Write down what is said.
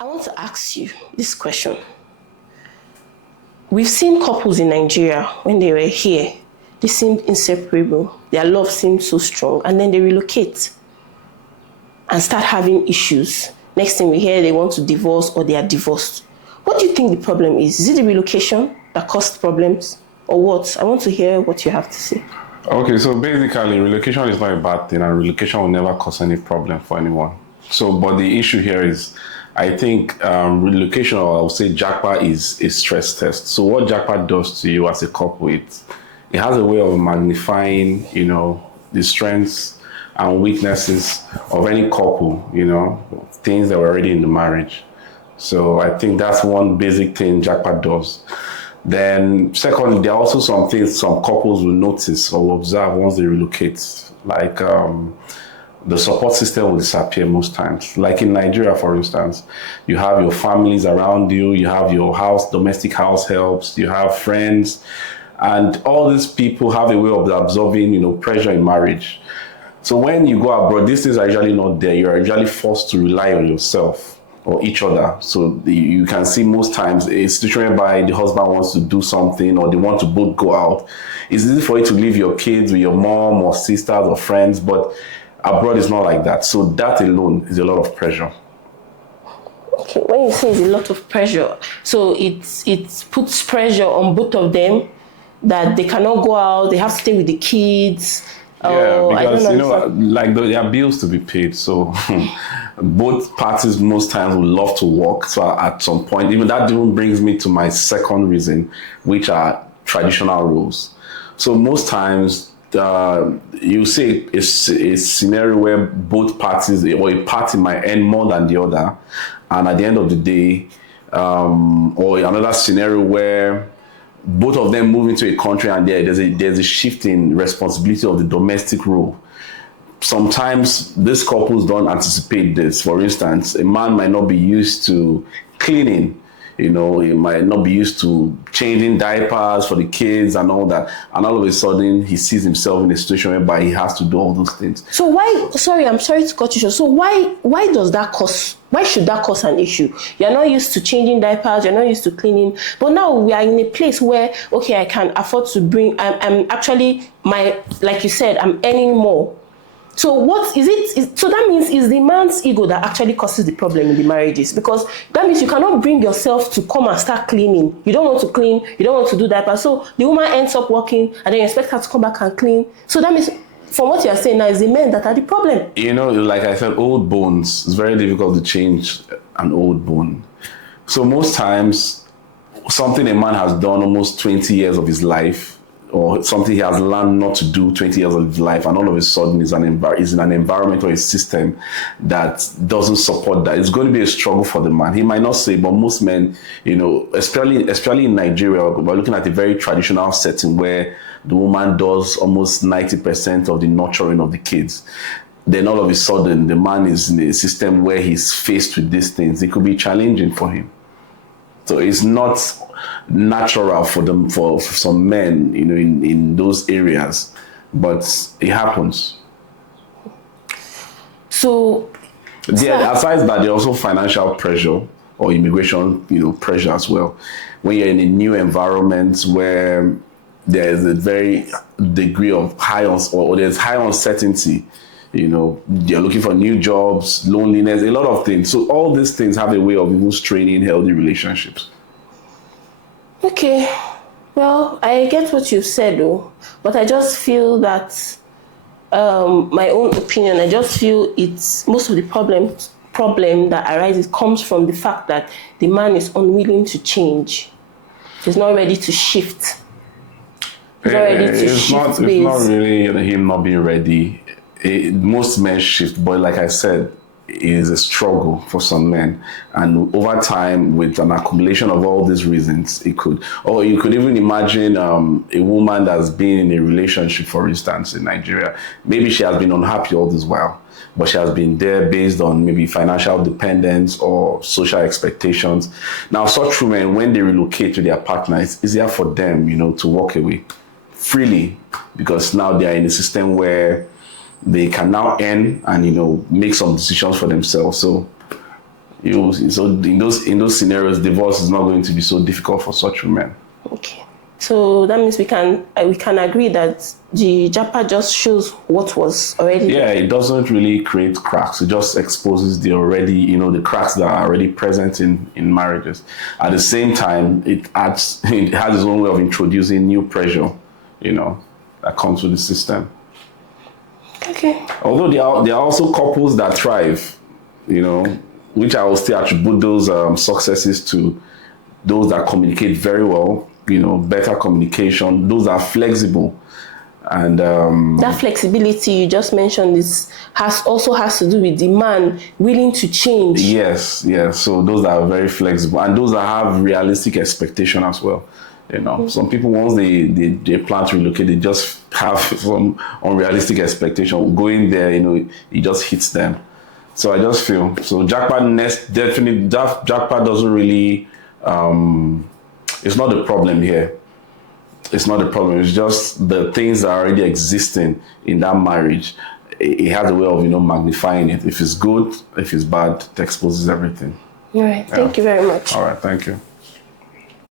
I want to ask you this question. We've seen couples in Nigeria when they were here, they seemed inseparable. Their love seemed so strong, and then they relocate and start having issues. Next thing we hear, they want to divorce or they are divorced. What do you think the problem is? Is it the relocation that caused problems or what? I want to hear what you have to say. Okay, so basically, relocation is not a bad thing, and relocation will never cause any problem for anyone. So, but the issue here is, I think relocation, or I would say JAPA, is a stress test. So, what JAPA does to you as a couple, it has a way of magnifying, the strengths and weaknesses of any couple, things that were already in the marriage. So, I think that's one basic thing JAPA does. Then, secondly, there are also some things some couples will notice or will observe once they relocate, like the support system will disappear most times. Like in Nigeria, for instance, you have your families around you, you have your domestic house helps, you have friends, and all these people have a way of absorbing, pressure in marriage. So when you go abroad, these things are usually not there. You're usually forced to rely on yourself or each other. So you can see most times a situation whereby the husband wants to do something or they want to both go out. It's easy for you to leave your kids with your mom or sisters or friends, but abroad is not like that. So that alone is a lot of pressure. Okay, when you say it's a lot of pressure, so it puts pressure on both of them that they cannot go out, they have to stay with the kids. Yeah, because like there are bills to be paid, so both parties most times would love to work. So at some point, even that even brings me to my second reason, which are traditional roles. So most times you see a scenario where both parties or a party might earn more than the other, and at the end of the day, or another scenario where both of them move into a country and there's a shift in responsibility of the domestic role. Sometimes these couples don't anticipate this. For instance, a man might not be used to cleaning, he might not be used to changing diapers for the kids and all that. And all of a sudden, he sees himself in a situation whereby he has to do all those things. So I'm sorry to cut you short. So why does that cause, why should that cause an issue? You're not used to changing diapers, you're not used to cleaning. But now we are in a place where, okay, I can afford to bring, I'm actually, like you said, I'm earning more. So what is it? So that means it's the man's ego that actually causes the problem in the marriages, because that means you cannot bring yourself to come and start cleaning. You don't want to clean, you don't want to do that. So the woman ends up working and then you expect her to come back and clean. So that means from what you're saying now, it's the men that are the problem. Like I said, old bones, it's very difficult to change an old bone. So most times, something a man has done almost 20 years of his life, or something he has learned not to do 20 years of his life, and all of a sudden is in an environment or a system that doesn't support that. It's going to be a struggle for the man. He might not say, but most men, especially in Nigeria, we're looking at a very traditional setting where the woman does almost 90% of the nurturing of the kids. Then all of a sudden, the man is in a system where he's faced with these things. It could be challenging for him. So it's not natural for some men, in those areas, but it happens. So aside that, there's also financial pressure or immigration, pressure as well. When you're in a new environment where there's a very degree of there's high uncertainty, you're looking for new jobs, loneliness, a lot of things. So all these things have a way of even straining healthy relationships. Okay, well, I get what you said though, but I just feel that, my own opinion, I just feel it's most of the problem that arises comes from the fact that the man is unwilling to change. He's not ready to shift. It's not really him not being ready. Most men shift, but like I said, it is a struggle for some men. And over time, with an accumulation of all these reasons, you could even imagine a woman that's been in a relationship, for instance, in Nigeria. Maybe she has been unhappy all this while, but she has been there based on maybe financial dependence or social expectations. Now, such women, when they relocate to their partner, it's easier for them, to walk away freely, because now they are in a system where they can now earn and make some decisions for themselves. So So in those scenarios, divorce is not going to be so difficult for such women. Okay. So that means we can agree that the JAPA just shows what was already there. It doesn't really create cracks. It just exposes the the cracks that are already present in marriages. At the same time, it has its own way of introducing new pressure, that comes with the system. Okay. Although there are also couples that thrive, which I will still attribute those successes to those that communicate very well, better communication, those are flexible. And that flexibility you just mentioned has to do with the man willing to change. Yes. So those are very flexible, and those that have realistic expectation as well. Some people, once they plan to relocate, they just have some unrealistic expectation. Going there, it just hits them. So I just feel JAPA doesn't really. It's not the problem here. It's not the problem. It's just the things that are already existing in that marriage. It has a way of magnifying it. If it's good, if it's bad, it exposes everything. All right. Thank you very much. All right. Thank you.